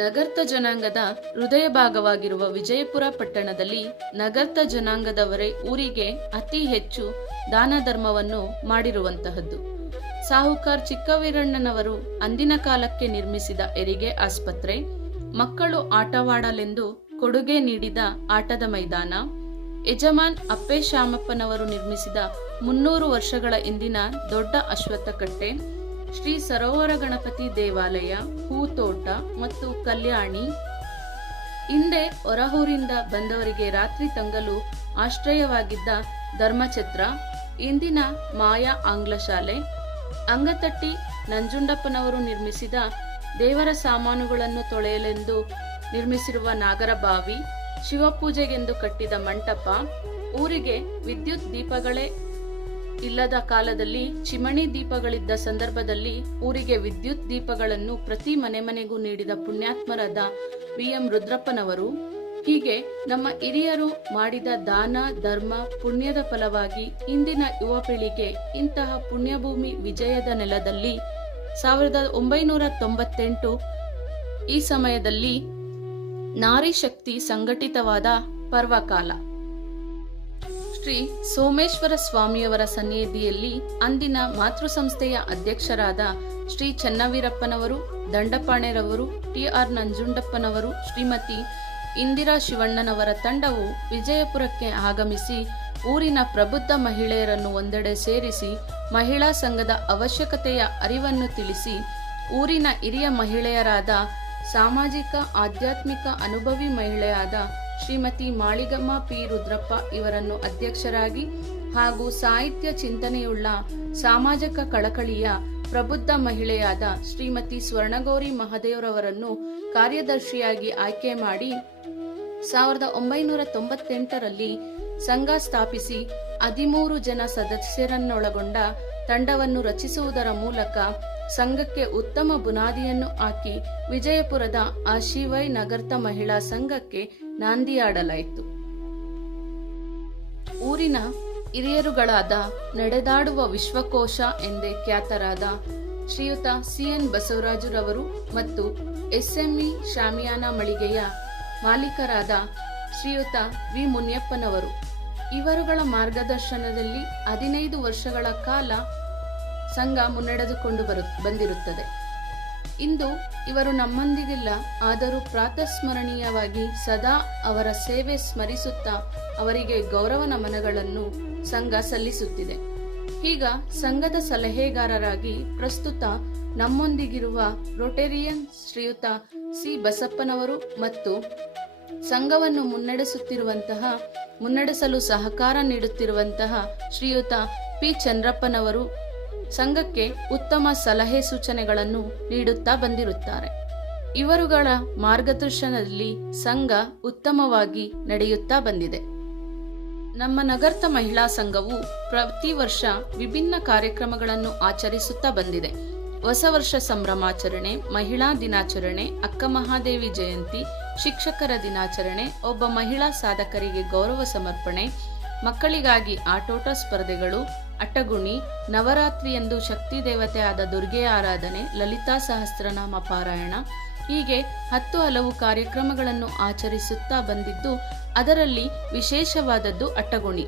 ನಗರ್ತ ಜನಾಂಗದ ಹೃದಯ ಭಾಗವಾಗಿರುವ ವಿಜಯಪುರ ಪಟ್ಟಣದಲ್ಲಿ ನಗರ್ತ ಜನಾಂಗದವರೇ ಊರಿಗೆ ಅತಿ ಹೆಚ್ಚು ದಾನ ಧರ್ಮವನ್ನು ಮಾಡಿರುವಂತಹದ್ದು. ಸಾಹುಕಾರ್ ಚಿಕ್ಕವೀರಣ್ಣನವರು ಅಂದಿನ ಕಾಲಕ್ಕೆ ನಿರ್ಮಿಸಿದ ಹೆರಿಗೆ ಆಸ್ಪತ್ರೆ, ಮಕ್ಕಳು ಆಟವಾಡಲೆಂದು ಕೊಡುಗೆ ನೀಡಿದ ಆಟದ ಮೈದಾನ, ಯಜಮಾನ್ ಅಪ್ಪೆ ಶ್ಯಾಮಪ್ಪನವರು ನಿರ್ಮಿಸಿದ ಮುನ್ನೂರು ವರ್ಷಗಳ ಹಿಂದಿನ ದೊಡ್ಡ ಅಶ್ವತ್ಥಕಟ್ಟೆ ಶ್ರೀ ಸರೋವರ ಗಣಪತಿ ದೇವಾಲಯ, ಹೂತೋಟ ಮತ್ತು ಕಲ್ಯಾಣಿ. ಹಿಂದೆ ಹೊರಹೂರಿಂದ ಬಂದವರಿಗೆ ರಾತ್ರಿ ತಂಗಲು ಆಶ್ರಯವಾಗಿದ್ದ ಧರ್ಮಛತ್ರ, ಇಂದಿನ ಮಾಯಾ ಆಂಗ್ಲ ಶಾಲೆ, ಅಂಗತಟ್ಟಿ ನಂಜುಂಡಪ್ಪನವರು ನಿರ್ಮಿಸಿದ ದೇವರ ಸಾಮಾನುಗಳನ್ನು ತೊಳೆಯಲೆಂದು ನಿರ್ಮಿಸಿರುವ ನಾಗರಬಾವಿ, ಶಿವಪೂಜೆಗೆಂದು ಕಟ್ಟಿದ ಮಂಟಪ, ಊರಿಗೆ ವಿದ್ಯುತ್ ದೀಪಗಳೇ ಇಲ್ಲದ ಕಾಲದಲ್ಲಿ ಚಿಮಣಿ ದೀಪಗಳಿದ್ದ ಸಂದರ್ಭದಲ್ಲಿ ಊರಿಗೆ ವಿದ್ಯುತ್ ದೀಪಗಳನ್ನು ಪ್ರತಿ ಮನೆ ಮನೆಗೂ ನೀಡಿದ ಪುಣ್ಯಾತ್ಮರಾದ ವಿ ಎಂ ರುದ್ರಪ್ಪನವರು, ಹೀಗೆ ನಮ್ಮ ಹಿರಿಯರು ಮಾಡಿದ ದಾನ, ಧರ್ಮ, ಪುಣ್ಯದ ಫಲವಾಗಿ ಇಂದಿನ ಯುವ ಪೀಳಿಗೆ ಇಂತಹ ಪುಣ್ಯಭೂಮಿ ವಿಜಯದ ನೆಲದಲ್ಲಿ ಸಾವಿರದ ಒಂಬೈನೂರ ತೊಂಬತ್ತೆಂಟು ಈ ಸಮಯದಲ್ಲಿ ನಾರಿ ಶಕ್ತಿ ಸಂಘಟಿತವಾದ ಪರ್ವಕಾಲ. ಶ್ರೀ ಸೋಮೇಶ್ವರ ಸ್ವಾಮಿಯವರ ಸನ್ನಿಧಿಯಲ್ಲಿ ಅಂದಿನ ಮಾತೃ ಸಂಸ್ಥೆಯ ಅಧ್ಯಕ್ಷರಾದ ಶ್ರೀ ಚನ್ನವೀರಪ್ಪನವರು, ದಂಡಪಾಣೆರವರು ಟಿ ಆರ್ ನಂಜುಂಡಪ್ಪನವರು, ಶ್ರೀಮತಿ ಇಂದಿರಾ ಶಿವಣ್ಣನವರ ತಂಡವು ವಿಜಯಪುರಕ್ಕೆ ಆಗಮಿಸಿ ಊರಿನ ಪ್ರಬುದ್ಧ ಮಹಿಳೆಯರನ್ನು ಒಂದೆಡೆ ಸೇರಿಸಿ ಮಹಿಳಾ ಸಂಘದ ಅವಶ್ಯಕತೆಯ ಅರಿವನ್ನು ತಿಳಿಸಿ ಊರಿನ ಹಿರಿಯ ಮಹಿಳೆಯರಾದ ಸಾಮಾಜಿಕ, ಆಧ್ಯಾತ್ಮಿಕ ಅನುಭವಿ ಮಹಿಳೆಯಾದ ಶ್ರೀಮತಿ ಮಾಳಿಗಮ್ಮ ಪಿ ರುದ್ರಪ್ಪ ಇವರನ್ನು ಅಧ್ಯಕ್ಷರಾಗಿ ಹಾಗೂ ಸಾಹಿತ್ಯ ಚಿಂತನೆಯುಳ್ಳ ಸಾಮಾಜಿಕ ಕಳಕಳಿಯ ಪ್ರಬುದ್ಧ ಮಹಿಳೆಯಾದ ಶ್ರೀಮತಿ ಸ್ವರ್ಣಗೌರಿ ಮಹದೇವರವರನ್ನು ಕಾರ್ಯದರ್ಶಿಯಾಗಿ ಆಯ್ಕೆ ಮಾಡಿ ಸಾವಿರದ ಒಂಬೈನೂರ ತೊಂಬತ್ತೆಂಟರಲ್ಲಿ ಸಂಘ ಸ್ಥಾಪಿಸಿ ಹದಿಮೂರು ಜನ ಸದಸ್ಯರನ್ನೊಳಗೊಂಡ ತಂಡವನ್ನು ರಚಿಸುವುದರ ಮೂಲಕ ಸಂಘಕ್ಕೆ ಉತ್ತಮ ಬುನಾದಿಯನ್ನು ಹಾಕಿ ವಿಜಯಪುರದ ಆಶಿವೈ ನಗರ್ತ ಮಹಿಳಾ ಸಂಘಕ್ಕೆ ನಾಂದಿಯಾಡಲಾಯಿತು. ಊರಿನ ಹಿರಿಯರುಗಳಾದ ನಡೆದಾಡುವ ವಿಶ್ವಕೋಶ ಎಂದೇ ಖ್ಯಾತರಾದ ಶ್ರೀಯುತ ಸಿಎನ್ ಬಸವರಾಜುರವರು ಮತ್ತು ಎಸ್ಎಂಇ ಶಾಮಿಯಾನ ಮಳಿಗೆಯ ಮಾಲೀಕರಾದ ಶ್ರೀಯುತ ವಿ ಮುನಿಯಪ್ಪನವರು. ಇವರುಗಳ ಮಾರ್ಗದರ್ಶನದಲ್ಲಿ ಹದಿನೈದು ವರ್ಷಗಳ ಕಾಲ ಸಂಘ ಮುನ್ನಡೆದುಕೊಂಡು ಬರು, ಬಂದಿರುತ್ತದೆ. ಇಂದು ಇವರು ನಮ್ಮೊಂದಿಗಿಲ್ಲ, ಆದರೂ ಪ್ರಾತಸ್ಮರಣೀಯವಾಗಿ ಸದಾ ಅವರ ಸೇವೆ ಸ್ಮರಿಸುತ್ತಾ ಅವರಿಗೆ ಗೌರವ ನಮನಗಳನ್ನು ಸಂಘ ಸಲ್ಲಿಸುತ್ತಿದೆ. ಈಗ ಸಂಘದ ಸಲಹೆಗಾರರಾಗಿ ಪ್ರಸ್ತುತ ನಮ್ಮೊಂದಿಗಿರುವ ರೊಟೇರಿಯನ್ ಶ್ರೀಯುತ ಸಿ. ಬಸಪ್ಪನವರು ಮತ್ತು ಸಂಘವನ್ನು ಮುನ್ನಡೆಸುತ್ತಿರುವಂತಹ, ಮುನ್ನಡೆಸಲು ಸಹಕಾರ ನೀಡುತ್ತಿರುವಂತಹ ಶ್ರೀಯುತ ಪಿ. ಚಂದ್ರಪ್ಪನವರು ಸಂಘಕ್ಕೆ ಉತ್ತಮ ಸಲಹೆ ಸೂಚನೆಗಳನ್ನು ನೀಡುತ್ತಾ ಬಂದಿರುತ್ತಾರೆ. ಇವರುಗಳ ಮಾರ್ಗದರ್ಶನದಲ್ಲಿ ಸಂಘ ಉತ್ತಮವಾಗಿ ನಡೆಯುತ್ತಾ ಬಂದಿದೆ. ನಮ್ಮ ನಗರ್ತ ಮಹಿಳಾ ಸಂಘವು ಪ್ರತಿ ವರ್ಷ ವಿಭಿನ್ನ ಕಾರ್ಯಕ್ರಮಗಳನ್ನು ಆಚರಿಸುತ್ತಾ ಬಂದಿದೆ. ಹೊಸ ವರ್ಷ ಸಂಭ್ರಮಾಚರಣೆ, ಮಹಿಳಾ ದಿನಾಚರಣೆ, ಅಕ್ಕ ಮಹಾದೇವಿ ಜಯಂತಿ, ಶಿಕ್ಷಕರ ದಿನಾಚರಣೆ, ಒಬ್ಬ ಮಹಿಳಾ ಸಾಧಕರಿಗೆ ಗೌರವ ಸಮರ್ಪಣೆ ಮಕ್ಕಳಿಗಾಗಿ ಆಟೋಟ ಸ್ಪರ್ಧೆಗಳು, ಅಟ್ಟಗುಣಿ ನವರಾತ್ರಿಯಂದು ಶಕ್ತಿ ದೇವತೆ ಆದ ದುರ್ಗೆ ಆರಾಧನೆ, ಲಲಿತಾ ಸಹಸ್ರನಾಮ ಪಾರಾಯಣ, ಹೀಗೆ ಹತ್ತು ಹಲವು ಕಾರ್ಯಕ್ರಮಗಳನ್ನು ಆಚರಿಸುತ್ತಾ ಬಂದಿದ್ದು, ಅದರಲ್ಲಿ ವಿಶೇಷವಾದದ್ದು ಅಟ್ಟಗುಣಿ.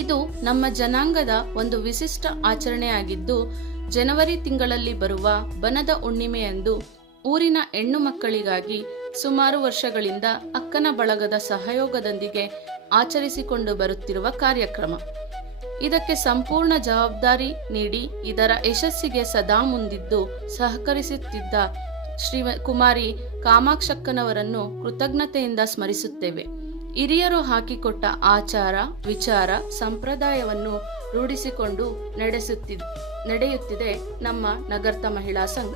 ಇದು ನಮ್ಮ ಜನಾಂಗದ ಒಂದು ವಿಶಿಷ್ಟ ಆಚರಣೆಯಾಗಿದ್ದು, ಜನವರಿ ತಿಂಗಳಲ್ಲಿ ಬರುವ ಬನದ ಹುಣ್ಣಿಮೆಯಂದು ಊರಿನ ಹೆಣ್ಣು ಮಕ್ಕಳಿಗಾಗಿ ಸುಮಾರು ವರ್ಷಗಳಿಂದ ಅಕ್ಕನ ಬಳಗದ ಸಹಯೋಗದೊಂದಿಗೆ ಆಚರಿಸಿಕೊಂಡು ಬರುತ್ತಿರುವ ಕಾರ್ಯಕ್ರಮ. ಇದಕ್ಕೆ ಸಂಪೂರ್ಣ ಜವಾಬ್ದಾರಿ ನೀಡಿ ಇದರ ಯಶಸ್ಸಿಗೆ ಸದಾ ಮುಂದಿದ್ದು ಸಹಕರಿಸುತ್ತಿದ್ದ ಶ್ರೀ ಕುಮಾರಿ ಕಾಮಾಕ್ಷಕ್ಕನವರನ್ನು ಕೃತಜ್ಞತೆಯಿಂದ ಸ್ಮರಿಸುತ್ತೇವೆ. ಹಿರಿಯರು ಹಾಕಿಕೊಟ್ಟ ಆಚಾರ, ವಿಚಾರ, ಸಂಪ್ರದಾಯವನ್ನು ರೂಢಿಸಿಕೊಂಡು ನಡೆಸುತ್ತಿ ನಡೆಯುತ್ತಿದೆ ನಮ್ಮ ನಗರ್ತ ಮಹಿಳಾ ಸಂಘ.